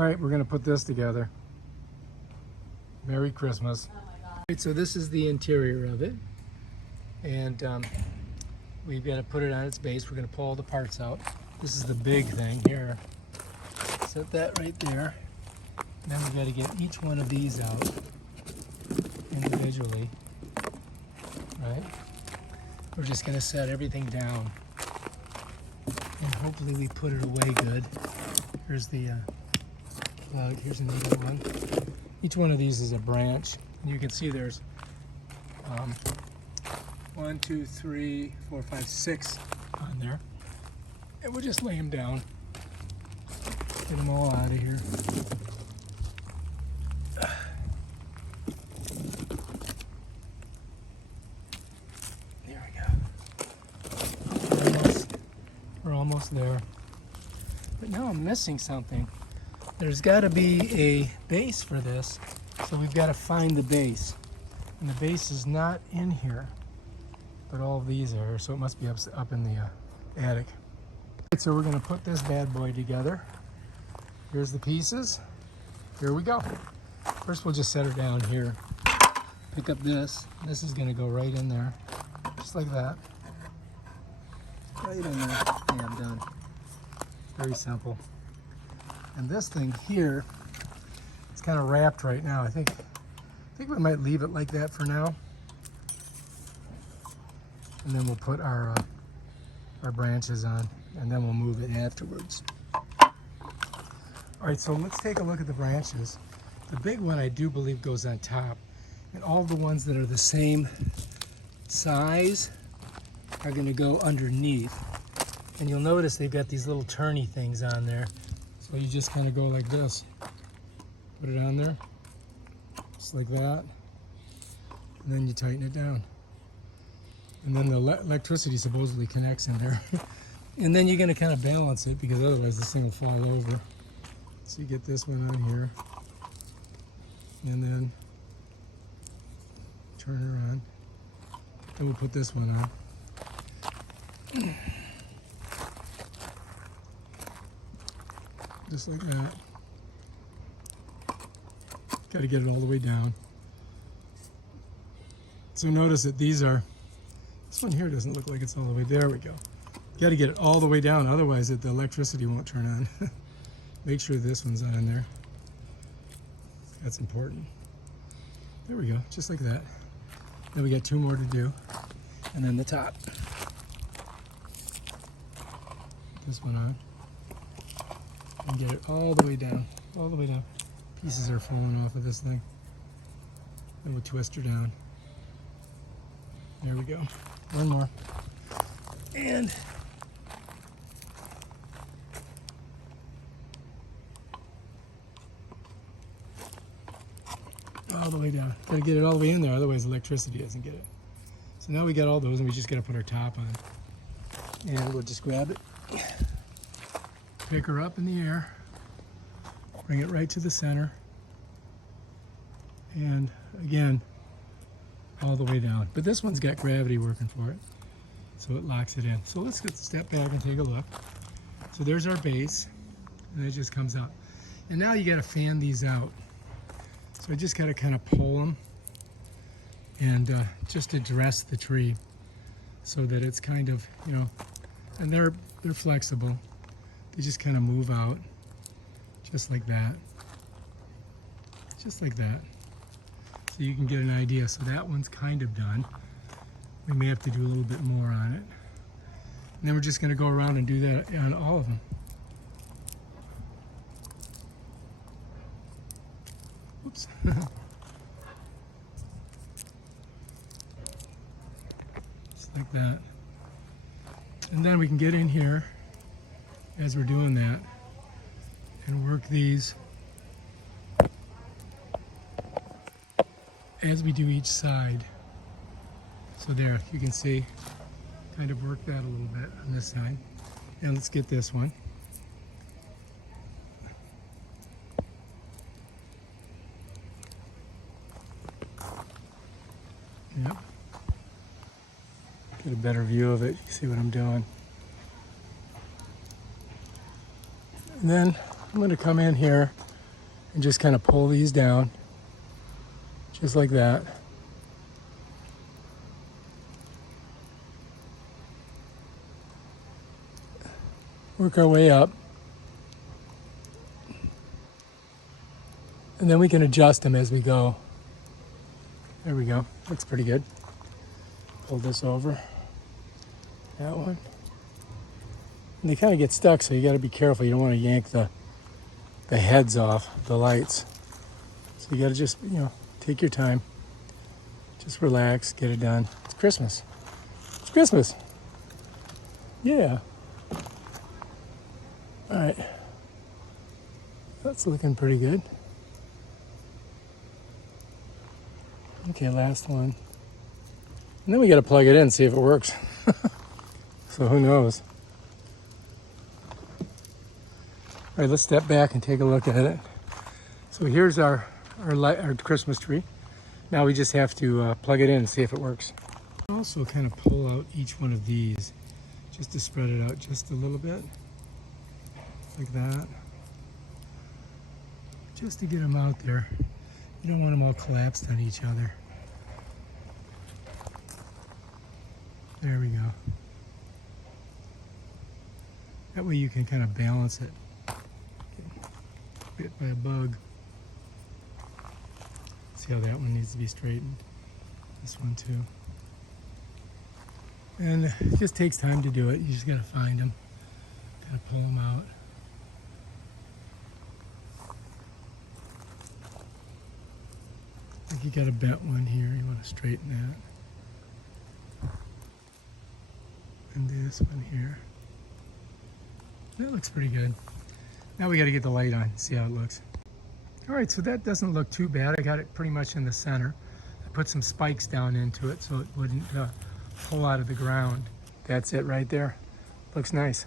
All right, we're gonna put this together. Merry Christmas. All right, so this is the interior of it. And we've got to put it on its base. We're gonna pull all the parts out. This is the big thing here. Set that right there. And then we got to get each one of these out individually, right? We're just gonna set everything down. And hopefully we put it away good. Here's the plug, here's another one. Each one of these is a branch. And you can see there's 1, 2, 3, 4, 5, 6 on there. And we'll just lay them down. Get them all out of here. There we go. We're almost there. But now I'm missing something. There's got to be a base for this, so we've got to find the base. And the base is not in here, but all of these are, so it must be up in the attic. So we're going to put this bad boy together. Here's the pieces. Here we go. First we'll just set her down here. Pick up this. This is going to go right in there, just like that. Right in there. Yeah, I'm done. Very simple. And this thing here, it's kind of wrapped right now. I think we might leave it like that for now. And then we'll put our branches on, and then we'll move it afterwards. All right, so let's take a look at the branches. The big one I do believe goes on top, and all the ones that are the same size are going to go underneath. And you'll notice they've got these little turny things on there. So you just kind of go like this. Put it on there, just like that. And then you tighten it down. And then the electricity supposedly connects in there. And then you're going to kind of balance it, because otherwise this thing will fall over. So you get this one on here. And then turn her on. Then we'll put this one on. Just like that. Got to get it all the way down. So notice that these are, this one here doesn't look like it's all the way, there we go. Got to get it all the way down, otherwise the electricity won't turn on. Make sure this one's on there. That's important. There we go, just like that. Then we got 2 more to do. And then the top. Put this one on. And get it all the way down, all the way down. Pieces are falling off of this thing. Then we'll twist her down. There we go. One more. And all the way down. Gotta get it all the way in there, otherwise electricity doesn't get it. So now we got all those, and we just gotta put our top on. And we'll just grab it. Pick her up in the air, bring it right to the center, and again, all the way down. But this one's got gravity working for it, so it locks it in. So let's step back and take a look. So there's our base, and it just comes out. And now you gotta fan these out. So I just gotta kind of pull them and just address the tree so that it's kind of, you know, and they're flexible. They just kind of move out, just like that. Just like that. So you can get an idea. So that one's kind of done. We may have to do a little bit more on it. And then we're just going to go around and do that on all of them. Oops. Just like that. And then we can get in here as we're doing that and work these as we do each side. So there, you can see, kind of work that a little bit on this side. And let's get this one. Yep. Get a better view of it. You can see what I'm doing. And then I'm going to come in here and just kind of pull these down, just like that. Work our way up. And then we can adjust them as we go. There we go. Looks pretty good. Pull this over. That one. And they kind of get stuck, so you got to be careful. You don't want to yank the heads off the lights. So you got to just, take your time. Just relax, get it done. It's Christmas. It's Christmas. Yeah. All right. That's looking pretty good. Okay, last one. And then we got to plug it in, see if it works. So who knows? All right, let's step back and take a look at it. So here's our Christmas tree. Now we just have to plug it in and see if it works. Also kind of pull out each one of these just to spread it out just a little bit. Like that. Just to get them out there. You don't want them all collapsed on each other. There we go. That way you can kind of balance it. Get bit by a bug. See how that one needs to be straightened. This one too. And it just takes time to do it. You just gotta find them, kind of pull them out. I think you got a bent one here. You want to straighten that. And this one here. That looks pretty good. Now we got to get the light on, see how it looks. All right, so that doesn't look too bad. I got it pretty much in the center. I put some spikes down into it so it wouldn't pull out of the ground. That's it right there. Looks nice.